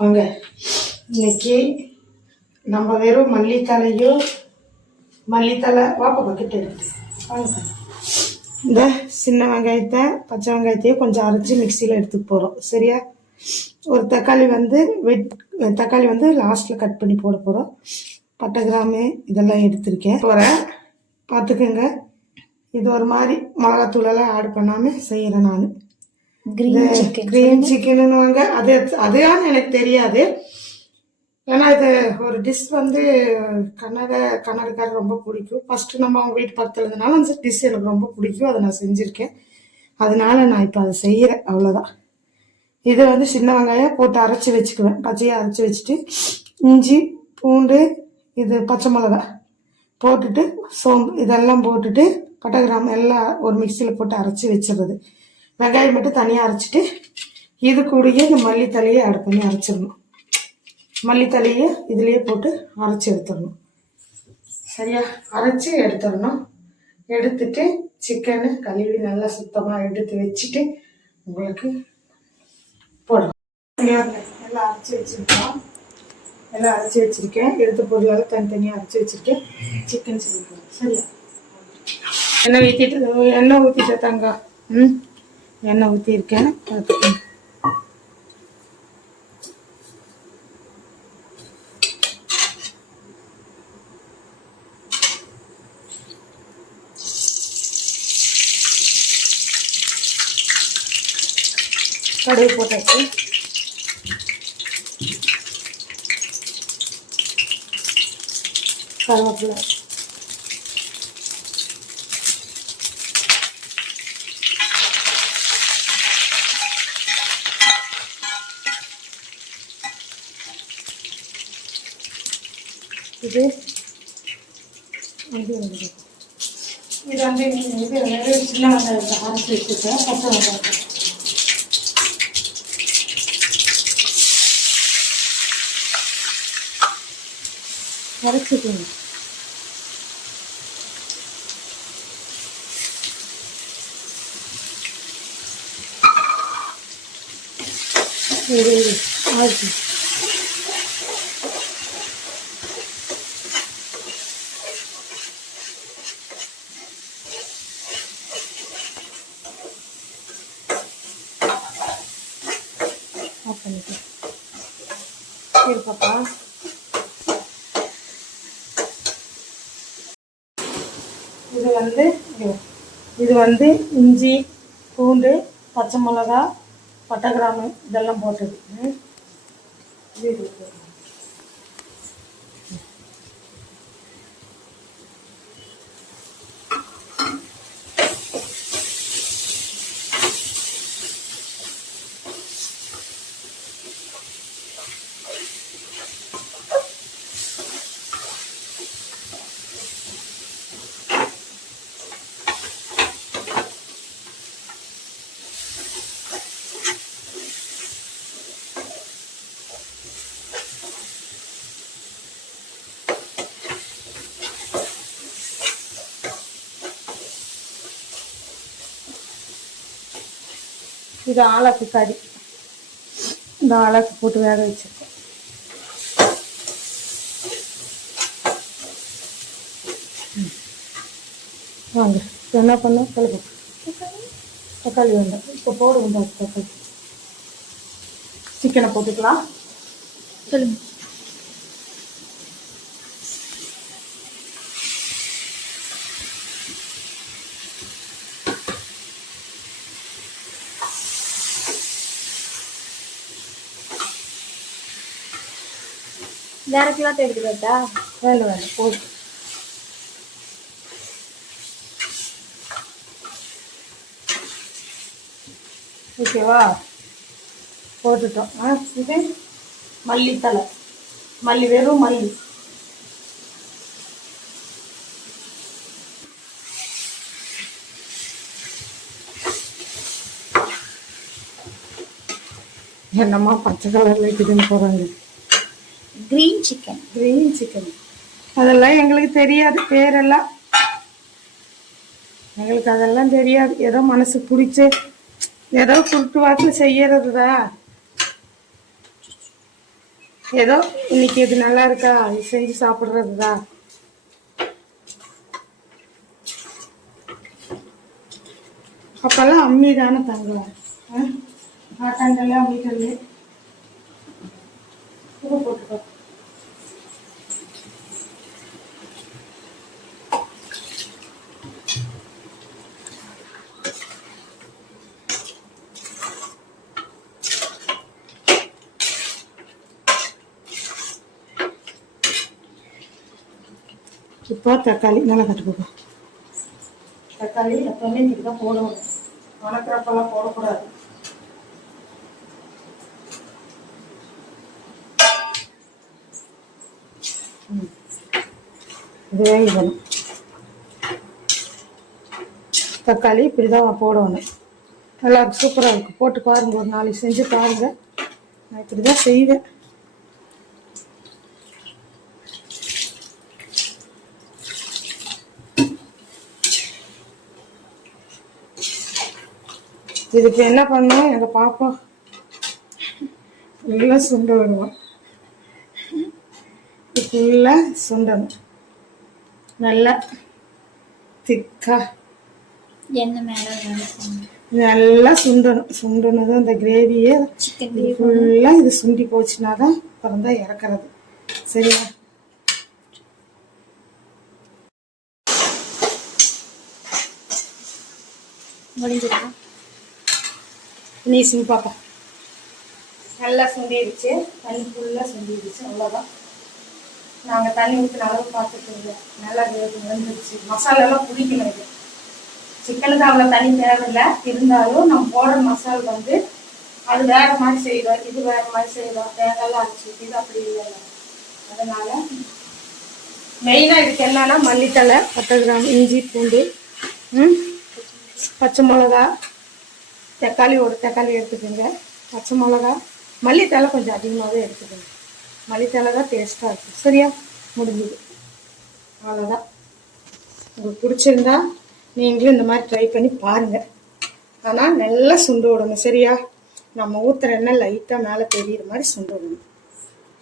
வாங்க. இன்னைக்கு நம்ம வெறும் மல்லித்தலையும் மல்லித்தலை வாப்பா பக்கெட் எடுத்து வாங்க சார். இந்த சின்ன வெங்காயத்தை பச்சை வெங்காயத்தையும் கொஞ்சம் அரைச்சி மிக்சியில் எடுத்துக்க போகிறோம் சரியா? ஒரு தக்காளி வந்து வெட் தக்காளி வந்து லாஸ்ட்டில் கட் பண்ணி போட போகிறோம் பட்டை கிராமு இதெல்லாம் எடுத்திருக்கேன். போகிறேன் பார்த்துக்கோங்க. இது ஒரு மாதிரி மிளகாத்தூளெல்லாம் ஆட் பண்ணாமல் செய்கிறேன் நான். கிரீன் சிக்கன் கிரீன் சிக்கன் வாங்க அது அதுதான் எனக்கு தெரியாது. ஏன்னா இது ஒரு டிஷ் வந்து கன்னட கன்னடக்காரர் ரொம்ப பிடிக்கும். ஃபஸ்ட்டு நம்ம அவங்க வீட்டு பக்கத்தில் இருந்தனால அந்த டிஷ் எனக்கு ரொம்ப பிடிக்கும். அதை நான் செஞ்சுருக்கேன். அதனால நான் இப்போ அதை செய்கிறேன் அவ்வளோதான் இது வந்து சின்ன வெங்காயம் போட்டு அரைச்சி வச்சுக்குவேன். பச்சையாக அரைச்சி வச்சுட்டு இஞ்சி பூண்டு இது பச்சை மிளகா போட்டுட்டு சோம்பு இதெல்லாம் போட்டுட்டு பட்டை கிராம்பு எல்லாம் ஒரு மிக்சியில் போட்டு அரைச்சி வச்சிடுறது. வெங்காயம் மட்டும் தனியாக அரைச்சிட்டு இது கூடயே இந்த மல்லித்தலையை ஆட் பண்ணி அரைச்சிடணும். மல்லித்தலையை இதுலேயே போட்டு அரைச்சி எடுத்துடணும். சரியா? அரைச்சி எடுத்துடணும். எடுத்துட்டு சிக்கனு கழுவி நல்லா சுத்தமாக எடுத்து வச்சுட்டு உங்களுக்கு போடணும். எல்லாம் அரைச்சி வச்சுருக்கோம். எல்லாம் அரைச்சி வச்சிருக்கேன். எடுத்த பொருளெல்லாம் தனித்தனியாக அரைச்சி வச்சிருக்கேன். சிக்கன் செய்யணும் சரியா? எண்ணெய் ஊற்றிட்டு எண்ணெய் ஊற்றிட்டு தங்கா. ம்? எண்ணெய் ஊற்றியிருக்கேன் பார்த்துக்கோங்க கடுகு போட்டாச்சு. கருவேப்பிலை. இது இது வந்து இது வந்து இது வந்து சின்ன வெங்காயத்தை அரைச்சி வச்சுருக்கேன் பச்சை வெங்காயம் அரைச்சிக்கோங்க இது இது ஆயிடுச்சு ஆஃப் பண்ணிக்கலாம் சரி பாப்பா. இது வந்து இது வந்து இஞ்சி பூண்டு பச்சை மிளகா பட்டை கிராம்பு இதெல்லாம் போட்டது இது இது போடுங்க. ஆளாக்கு கறி இந்த ஆளாக்கு போட்டு வேக வச்சிருக்கேன். வாங்க இப்போ என்ன பண்ணோம்? கழுகு தக்காளி? வேண்டாம். இப்போ போடுவோம் பாரு தக்காளி. சிக்கனை போட்டுக்கலாம். சொல்லுங்கள் டேரக்டாக எடுத்து எடுத்துக்கிட்டா வேண்டாம் வேண்டாம் போதும் ஓகேவா போட்டுட்டோம். ஆ இது மல்லித்தலை மல்லி வெறும் மல்லி. என்னம்மா பச்சை கலரில் இருக்குதுன்னு போகிறாங்க கிரீன் சிக்கன் கிரீன் சிக்கன் அதெல்லாம் எங்களுக்கு தெரியாது பேரெல்லாம். எங்களுக்கு அதெல்லாம் தெரியாது. ஏதோ மனசு பிடிச்சி ஏதோ குருட்டு வாக்கில் செய்யறது தான் ஏதோ இன்னைக்கு இது நல்லா இருக்கா? இது செஞ்சு சாப்பிட்றது தான் அப்போல்லாம் அம்மி தானே தங்குவாங்க ஆட்டாங்கல்ல அம்மிக்கல் உப்பு போட்டுக்கோ. இப்போ தக்காளி நல்லா கட்டுக்கோ தக்காளி எப்பவுமே இப்படி தான் போடணும். வணக்கிறப்பெல்லாம் போடக்கூடாது. ம். இதுவே வேணும் தக்காளி இப்படி தான் போடணும். நல்லா சூப்பராக இருக்கும் போட்டு பாருங்க ஒரு நாளைக்கு செஞ்சு பாருங்க. நான் இப்படி தான் செய்வேன். இதுக்கு என்ன பண்ணுவோம் எங்கள் பாப்பா. ஃபுல்லாக சுண்ட விடுவோம் ஃபுல்லாக சுண்டணும். நல்லா திக்கா. என்ன மேடம் நல்லா சுண்டணும். சுண்டணும் இந்த கிரேவியே ஃபுல்லாக இது சுண்டி போச்சுன்னா தான் அப்புறம் தான் இறக்குறது. சரியா? முடிஞ்சிருக்கா? நீ சுண்டி பாப்பா நல்லா சுண்டிடுச்சு தண்ணி ஃபுல்லாக சுண்டிடுச்சு அவ்வளோதான் நாங்கள் தண்ணி ஊற்றின அளவு பார்த்துட்டு நல்லா வந்துருச்சு. மசாலாலாம் பிடிக்கணும் இது சிக்கனுக்கு அவ்வளோ தண்ணி தேவையில்லை. இருந்தாலும் நம்ம போடுற மசாலா வந்து அது வேற மாதிரி செய்கிறோம் இது வேற மாதிரி செய்கிறோம் தேங்காய்லாம் அரைச்சி இது அப்படி இல்லை. அதனால மெயினாக இதுக்கு என்னன்னா மல்லித்தலை பத்து கிராம் இஞ்சி பூண்டு பச்சை மிளகா தக்காளி ஒரு தக்காளி எடுத்துக்கோங்க. பச்சை மிளகா மல்லித்தலை கொஞ்சம் அதிகமாகவே எடுத்துக்கோங்க. மல்லித்தலை தான் டேஸ்ட்டாக இருக்கும். சரியா? முடிஞ்சுது. அவ்வளோதான் உங்களுக்கு பிடிச்சிருந்தா நீங்களும் இந்த மாதிரி ட்ரை பண்ணி பாருங்கள் ஆனால் நல்லா சுண்டு விடணும். சரியா? நம்ம ஊற்றுற எண்ணெய் லைட்டாக மேலே தெரியிற மாதிரி சுண்டு விடணும்.